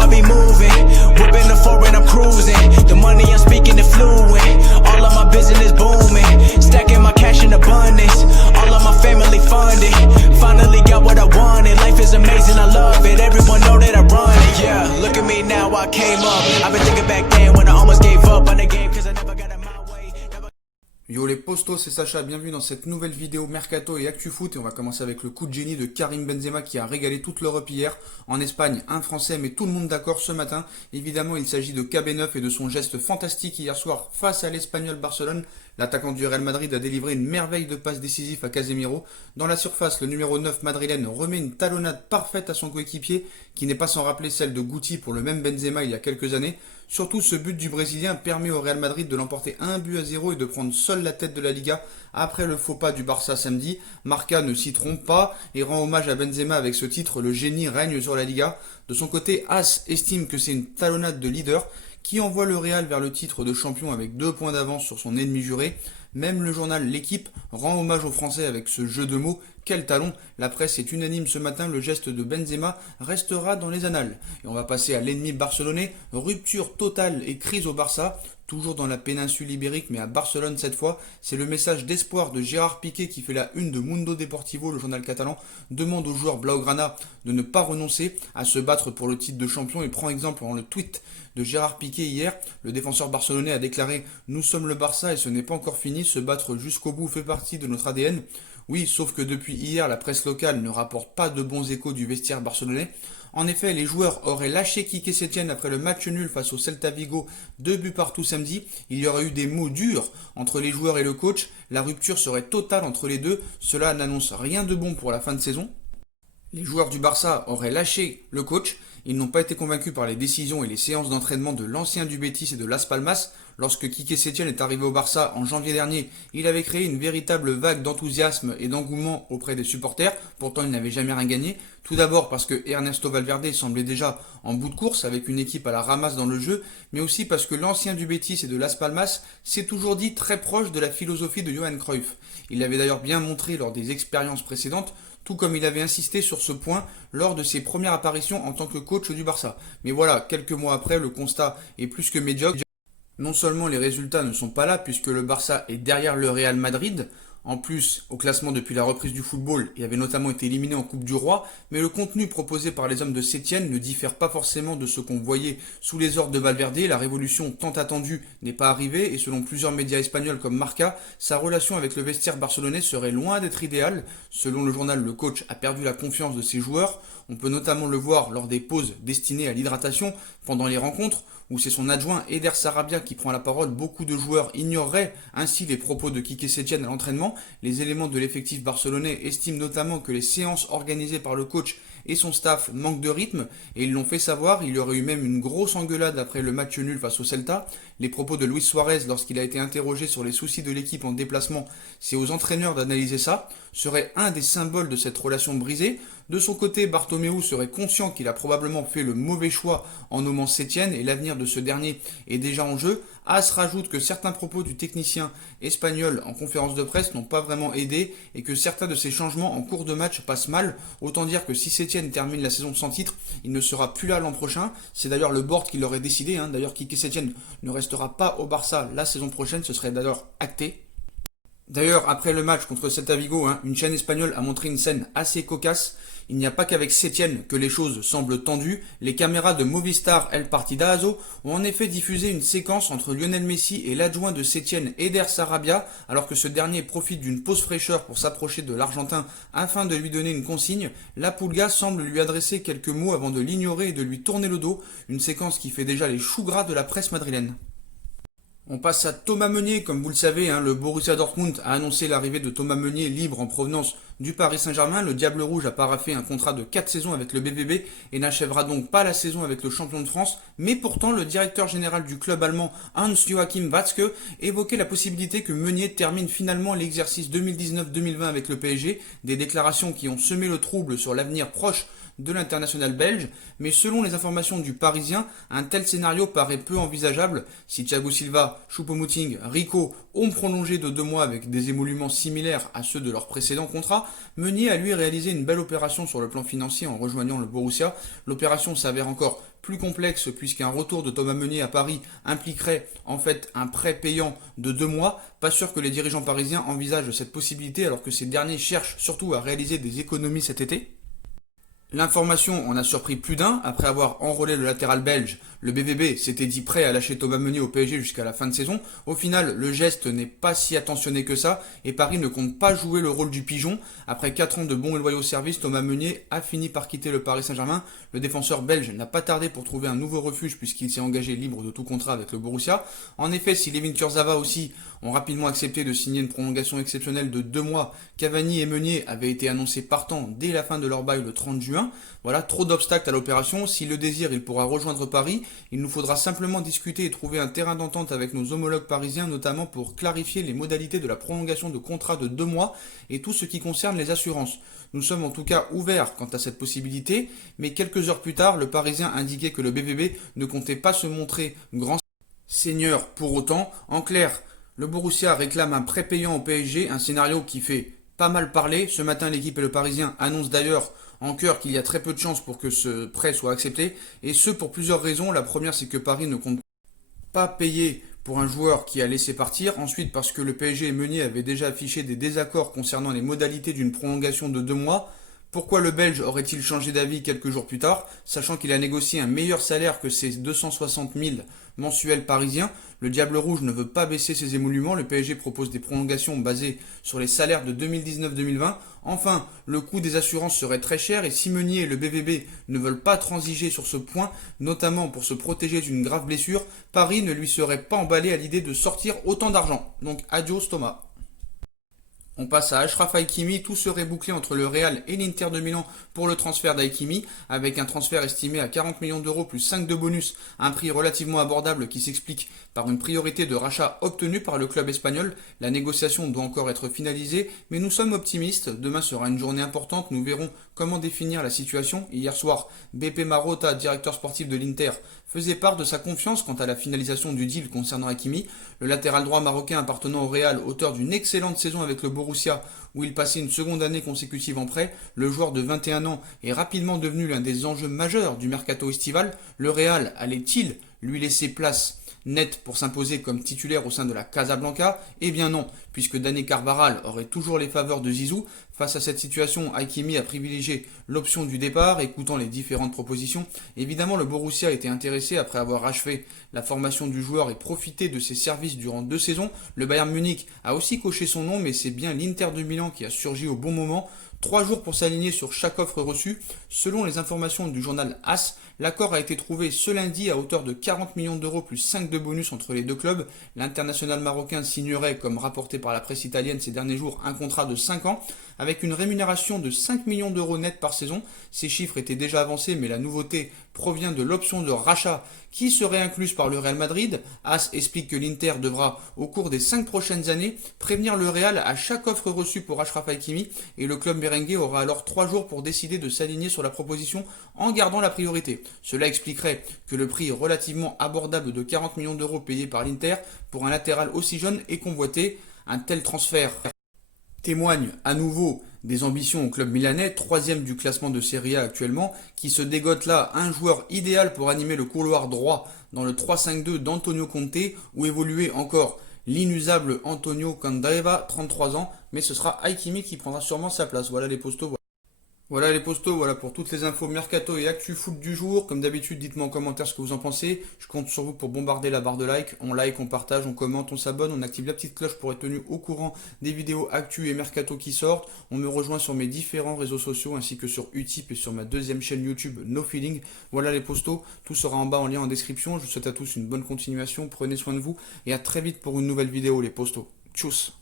I be moving. Whipping the foreign, I'm cruising. The money I'm speaking is fluent. All of my business booming. Stacking my cash in abundance. All of my family funded. Finally got what I wanted. Life is amazing, I love it. Everyone know that I run it. Yeah, look at me now, I came up. I've been thinking back then when I almost gave up on the game, cause I never got in my way. Yo les postos, c'est Sacha, bienvenue dans cette nouvelle vidéo Mercato et Actu Foot. Et on va commencer avec le coup de génie de Karim Benzema qui a régalé toute l'Europe hier. En Espagne, un Français met tout le monde d'accord ce matin. Évidemment, il s'agit de KB9 et de son geste fantastique hier soir face à l'Espagnol Barcelone. L'attaquant du Real Madrid a délivré une merveille de passe décisif à Casemiro. Dans la surface, le numéro 9 madrilène remet une talonnade parfaite à son coéquipier, qui n'est pas sans rappeler celle de Guti pour le même Benzema il y a quelques années. Surtout, ce but du Brésilien permet au Real Madrid de l'emporter 1-0 et de prendre seul la tête de la Liga après le faux pas du Barça samedi. Marca ne s'y trompe pas et rend hommage à Benzema avec ce titre, le génie règne sur la Liga. De son côté, As estime que c'est une talonnade de leader qui envoie le Real vers le titre de champion avec 2 points d'avance sur son ennemi juré. Même le journal L'Équipe rend hommage aux Français avec ce jeu de mots. Quel talon! La presse est unanime ce matin, le geste de Benzema restera dans les annales. Et on va passer à l'ennemi barcelonais. Rupture totale et crise au Barça. Toujours dans la péninsule ibérique, mais à Barcelone cette fois. C'est le message d'espoir de Gérard Piqué qui fait la une de Mundo Deportivo, le journal catalan. Demande aux joueurs Blaugrana de ne pas renoncer à se battre pour le titre de champion et prend exemple dans le tweet de Gérard Piqué hier. Le défenseur barcelonais a déclaré « Nous sommes le Barça et ce n'est pas encore fini, se battre jusqu'au bout fait partie de notre ADN ». Oui, sauf que depuis hier, la presse locale ne rapporte pas de bons échos du vestiaire barcelonais. En effet, les joueurs auraient lâché Quique Setién après le match nul face au Celta Vigo, 2 buts partout samedi. Il y aurait eu des mots durs entre les joueurs et le coach. La rupture serait totale entre les deux. Cela n'annonce rien de bon pour la fin de saison. Les joueurs du Barça auraient lâché le coach. Ils n'ont pas été convaincus par les décisions et les séances d'entraînement de l'ancien du Betis et de Las Palmas. Lorsque Quique Setién est arrivé au Barça en janvier dernier, il avait créé une véritable vague d'enthousiasme et d'engouement auprès des supporters. Pourtant, il n'avait jamais rien gagné. Tout d'abord parce que Ernesto Valverde semblait déjà en bout de course avec une équipe à la ramasse dans le jeu, mais aussi parce que l'ancien du Betis et de Las Palmas s'est toujours dit très proche de la philosophie de Johan Cruyff. Il l'avait d'ailleurs bien montré lors des expériences précédentes, tout comme il avait insisté sur ce point lors de ses premières apparitions en tant que coach du Barça. Mais voilà, quelques mois après, le constat est plus que médiocre. Non seulement les résultats ne sont pas là puisque le Barça est derrière le Real Madrid, en plus au classement depuis la reprise du football et avait notamment été éliminé en Coupe du Roi, mais le contenu proposé par les hommes de Setién ne diffère pas forcément de ce qu'on voyait sous les ordres de Valverde. La révolution tant attendue n'est pas arrivée et selon plusieurs médias espagnols comme Marca, sa relation avec le vestiaire barcelonais serait loin d'être idéale. Selon le journal, le coach a perdu la confiance de ses joueurs. On peut notamment le voir lors des pauses destinées à l'hydratation pendant les rencontres, où c'est son adjoint Eder Sarabia qui prend la parole. Beaucoup de joueurs ignoreraient ainsi les propos de Quique Setién à l'entraînement. Les éléments de l'effectif barcelonais estiment notamment que les séances organisées par le coach et son staff manquent de rythme, et ils l'ont fait savoir. Il y aurait eu même une grosse engueulade après le match nul face au Celta. Les propos de Luis Suarez lorsqu'il a été interrogé sur les soucis de l'équipe en déplacement, c'est aux entraîneurs d'analyser ça, serait un des symboles de cette relation brisée. De son côté, Bartomeu serait conscient qu'il a probablement fait le mauvais choix en nommant Setién et l'avenir de ce dernier est déjà en jeu. As rajoute que certains propos du technicien espagnol en conférence de presse n'ont pas vraiment aidé et que certains de ces changements en cours de match passent mal. Autant dire que si Setién termine la saison sans titre, il ne sera plus là l'an prochain. C'est d'ailleurs le board qui l'aurait décidé. D'ailleurs, Quique Setién ne restera pas au Barça la saison prochaine, ce serait d'ailleurs acté. D'ailleurs, après le match contre Celta Vigo, une chaîne espagnole a montré une scène assez cocasse. Il n'y a pas qu'avec Setién que les choses semblent tendues. Les caméras de Movistar El Partidazo ont en effet diffusé une séquence entre Lionel Messi et l'adjoint de Setién, Eder Sarabia, alors que ce dernier profite d'une pause fraîcheur pour s'approcher de l'Argentin afin de lui donner une consigne. La Pulga semble lui adresser quelques mots avant de l'ignorer et de lui tourner le dos, une séquence qui fait déjà les choux gras de la presse madrilène. On passe à Thomas Meunier. Comme vous le savez, le Borussia Dortmund a annoncé l'arrivée de Thomas Meunier libre en provenance du Paris Saint-Germain. Le Diable Rouge a paraphé un contrat de 4 saisons avec le BVB et n'achèvera donc pas la saison avec le champion de France. Mais pourtant, le directeur général du club allemand, Hans-Joachim Watzke, évoquait la possibilité que Meunier termine finalement l'exercice 2019-2020 avec le PSG. Des déclarations qui ont semé le trouble sur l'avenir proche de l'international belge, mais selon les informations du Parisien, un tel scénario paraît peu envisageable si Thiago Silva, Choupo-Moting, Rico ont prolongé de 2 mois avec des émoluments similaires à ceux de leur précédent contrat. Meunier a lui réalisé une belle opération sur le plan financier en rejoignant le Borussia. L'opération s'avère encore plus complexe puisqu'un retour de Thomas Meunier à Paris impliquerait en fait un prêt payant de 2 mois. Pas sûr que les dirigeants parisiens envisagent cette possibilité alors que ces derniers cherchent surtout à réaliser des économies cet été. L'information en a surpris plus d'un. Après avoir enrôlé le latéral belge, le BVB s'était dit prêt à lâcher Thomas Meunier au PSG jusqu'à la fin de saison. Au final, le geste n'est pas si attentionné que ça et Paris ne compte pas jouer le rôle du pigeon. Après 4 ans de bons et loyaux services, Thomas Meunier a fini par quitter le Paris Saint-Germain. Le défenseur belge n'a pas tardé pour trouver un nouveau refuge puisqu'il s'est engagé libre de tout contrat avec le Borussia. En effet, si Layvin Kurzawa aussi ont rapidement accepté de signer une prolongation exceptionnelle de 2 mois, Cavani et Meunier avaient été annoncés partants dès la fin de leur bail le 30 juin. Voilà, trop d'obstacles à l'opération. S'il le désire, il pourra rejoindre Paris. Il nous faudra simplement discuter et trouver un terrain d'entente avec nos homologues parisiens, notamment pour clarifier les modalités de la prolongation de contrat de 2 mois et tout ce qui concerne les assurances. Nous sommes en tout cas ouverts quant à cette possibilité, mais quelques heures plus tard, le Parisien indiquait que le BVB ne comptait pas se montrer grand seigneur pour autant. En clair, le Borussia réclame un prêt payant au PSG, un scénario qui fait pas mal parler. Ce matin, l'équipe et le Parisien annoncent d'ailleurs en chœur qu'il y a très peu de chances pour que ce prêt soit accepté, et ce pour plusieurs raisons. La première, c'est que Paris ne compte pas payer pour un joueur qui a laissé partir. Ensuite, parce que le PSG et Meunier avaient déjà affiché des désaccords concernant les modalités d'une prolongation de 2 mois. Pourquoi le Belge aurait-il changé d'avis quelques jours plus tard, sachant qu'il a négocié un meilleur salaire que ses 260 000 mensuels parisiens? Le Diable Rouge ne veut pas baisser ses émoluments. Le PSG propose des prolongations basées sur les salaires de 2019-2020. Enfin, le coût des assurances serait très cher et si Meunier et le BVB ne veulent pas transiger sur ce point, notamment pour se protéger d'une grave blessure, Paris ne lui serait pas emballé à l'idée de sortir autant d'argent. Donc adios Thomas. On passe à Achraf Hakimi, tout serait bouclé entre le Real et l'Inter de Milan pour le transfert d'Hakimi, avec un transfert estimé à 40 millions d'euros plus 5 de bonus, un prix relativement abordable qui s'explique par une priorité de rachat obtenue par le club espagnol. La négociation doit encore être finalisée, mais nous sommes optimistes. Demain sera une journée importante, nous verrons comment définir la situation. Hier soir, BP Marotta, directeur sportif de l'Inter, faisait part de sa confiance quant à la finalisation du deal concernant Hakimi. Le latéral droit marocain appartenant au Real, auteur d'une excellente saison avec le Borussia, où il passait une seconde année consécutive en prêt, le joueur de 21 ans est rapidement devenu l'un des enjeux majeurs du mercato estival. Le Real allait-il lui laisser place nette pour s'imposer comme titulaire au sein de la Casablanca? Eh bien non, puisque Dani Carvajal aurait toujours les faveurs de Zizou. Face à cette situation, Hakimi a privilégié l'option du départ, écoutant les différentes propositions. Évidemment, le Borussia était intéressé après avoir achevé la formation du joueur et profité de ses services durant 2 saisons. Le Bayern Munich a aussi coché son nom, mais c'est bien l'Inter de Milan qui a surgi au bon moment. 3 jours pour s'aligner sur chaque offre reçue. Selon les informations du journal AS, l'accord a été trouvé ce lundi à hauteur de 40 millions d'euros plus 5 de bonus entre les deux clubs. L'international marocain signerait, comme rapporté par la presse italienne ces derniers jours, un contrat de 5 ans avec une rémunération de 5 millions d'euros net par saison. Ces chiffres étaient déjà avancés, mais la nouveauté provient de l'option de rachat qui serait incluse par le Real Madrid. AS explique que l'Inter devra, au cours des 5 prochaines années, prévenir le Real à chaque offre reçue pour Achraf Hakimi et le club merengue aura alors 3 jours pour décider de s'aligner sur la proposition en gardant la priorité. Cela expliquerait que le prix relativement abordable de 40 millions d'euros payé par l'Inter pour un latéral aussi jeune est convoité. Un tel transfert témoigne à nouveau des ambitions au club milanais, 3e du classement de Serie A actuellement, qui se dégote là un joueur idéal pour animer le couloir droit dans le 3-5-2 d'Antonio Conte, où évoluait encore l'inusable Antonio Candreva, 33 ans, mais ce sera Hakimi qui prendra sûrement sa place. Voilà les postos. Voilà les postos, voilà pour toutes les infos mercato et actu foot du jour. Comme d'habitude, dites-moi en commentaire ce que vous en pensez. Je compte sur vous pour bombarder la barre de like. On like, on partage, on commente, on s'abonne, on active la petite cloche pour être tenu au courant des vidéos actu et mercato qui sortent. On me rejoint sur mes différents réseaux sociaux ainsi que sur Utip et sur ma 2e chaîne YouTube No Feeling. Voilà les postos, tout sera en bas en lien en description. Je vous souhaite à tous une bonne continuation, prenez soin de vous et à très vite pour une nouvelle vidéo les postos. Tchuss.